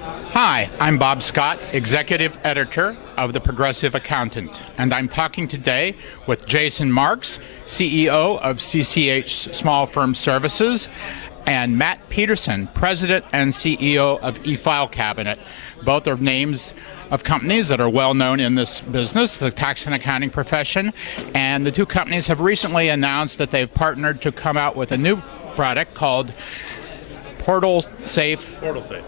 Hi, I'm Bob Scott, Executive Editor of The Progressive Accountant, and I'm talking today with Jason Marks, CEO of CCH Small Firm Services, and Matt Peterson, President and CEO of eFile Cabinet. Both are names of companies that are well known in this business, the tax and accounting profession, and the two companies have recently announced that they've partnered to come out with a new product called Portal Safe,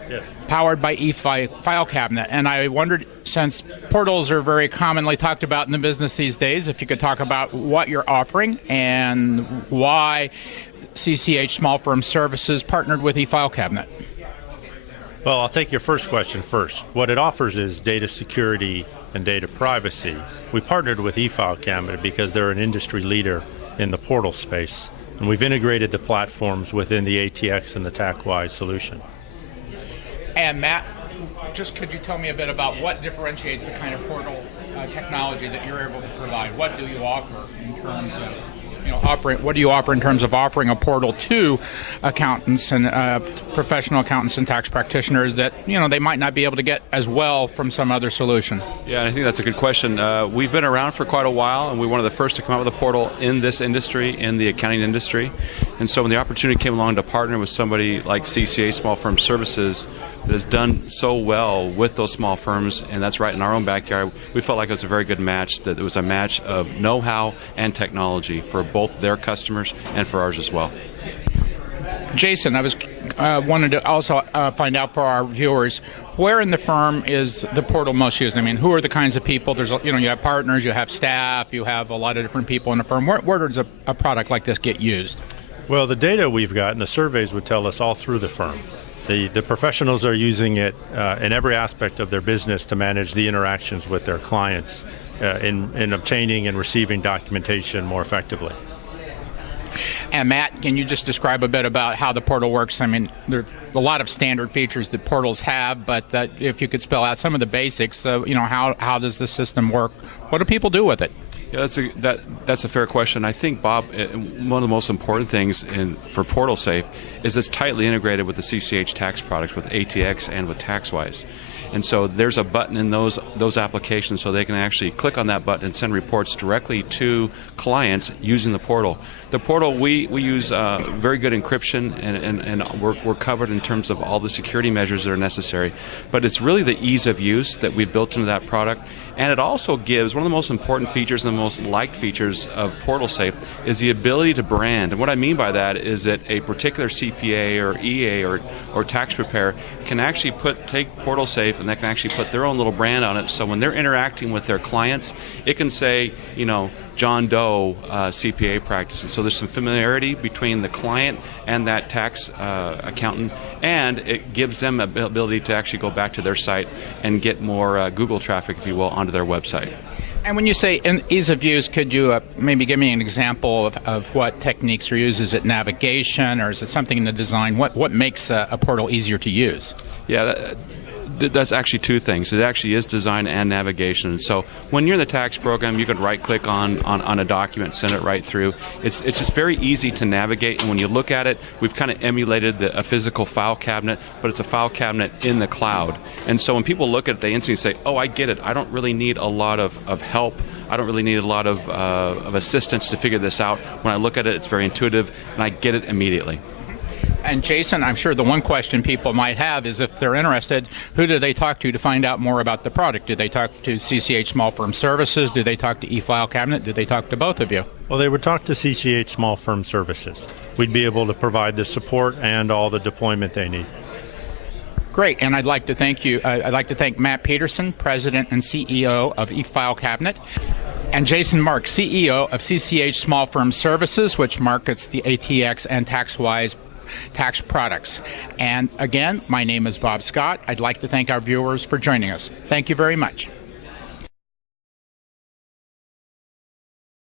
yes. Powered by eFile Cabinet. And I wondered, since portals are very commonly talked about in the business these days, if you could talk about what you're offering and why CCH Small Firm Services partnered with eFile Cabinet. Well, I'll take your first question first. What it offers is data security and data privacy. We partnered with eFile Cabinet because they're an industry leader in the portal space, and we've integrated the platforms within the ATX and the TaxWise solution. And Matt, just could you tell me a bit about what differentiates the kind of portal technology that you're able to provide? What do you offer in terms of what do you offer in terms of offering a portal to accountants and professional accountants and tax practitioners that they might not be able to get as well from some other solution? Yeah, I think that's a good question. We've been around for quite a while, and we're one of the first to come out with a portal in this industry, in the accounting industry. And so when the opportunity came along to partner with somebody like CCH Small Firm Services that has done so well with those small firms, and that's right in our own backyard, we felt like it was a very good match, that it was a match of know-how and technology for both their customers and for ours as well. Jason, I wanted to also find out for our viewers, where in the firm is the portal most used? I mean, who are the kinds of people? There's, you have partners, you have staff, you have a lot of different people in the firm. Where does a product like this get used? Well, the data we've got and the surveys would tell us all through the firm. The professionals are using it in every aspect of their business to manage the interactions with their clients in obtaining and receiving documentation more effectively. And Matt, can you just describe a bit about how the portal works? I mean, there are a lot of standard features that portals have, but if you could spell out some of the basics, how does the system work? What do people do with it? Yeah, that's a fair question. I think, Bob, one of the most important things for Portal Safe is it's tightly integrated with the CCH tax products, with ATX and with TaxWise. And so there's a button in those applications so they can actually click on that button and send reports directly to clients using the portal. The portal, we use very good encryption, and we're covered in terms of all the security measures that are necessary. But it's really the ease of use that we've built into that product. And it also gives, one of the most important features and the most liked features of Portal Safe is the ability to brand. And what I mean by that is that a particular CPA or EA or tax preparer can actually take Portal Safe and they can actually put their own little brand on it. So when they're interacting with their clients, it can say, John Doe CPA practices. So there's some familiarity between the client and that tax accountant, and it gives them the ability to actually go back to their site and get more Google traffic, if you will, onto their website. And when you say ease of use, could you maybe give me an example of what techniques are used? Is it navigation, or is it something in the design? What makes a portal easier to use? Yeah, that's actually two things. It actually is design and navigation. And so when you're in the tax program, you can right-click on a document, send it right through. It's just very easy to navigate. And when you look at it, we've kind of emulated a physical file cabinet, but it's a file cabinet in the cloud. And so when people look at it, they instantly say, oh, I get it. I don't really need a lot of help. I don't really need a lot of assistance to figure this out. When I look at it, it's very intuitive, and I get it immediately. And Jason, I'm sure the one question people might have is, if they're interested, who do they talk to find out more about the product? Do they talk to CCH Small Firm Services? Do they talk to eFile Cabinet? Do they talk to both of you? Well, they would talk to CCH Small Firm Services. We'd be able to provide the support and all the deployment they need. Great, and I'd like to thank you. I'd like to thank Matt Peterson, President and CEO of eFile Cabinet, and Jason Marks, CEO of CCH Small Firm Services, which markets the ATX and TaxWise tax products. And again, my name is Bob Scott. I'd like to thank our viewers for joining us. Thank you very much.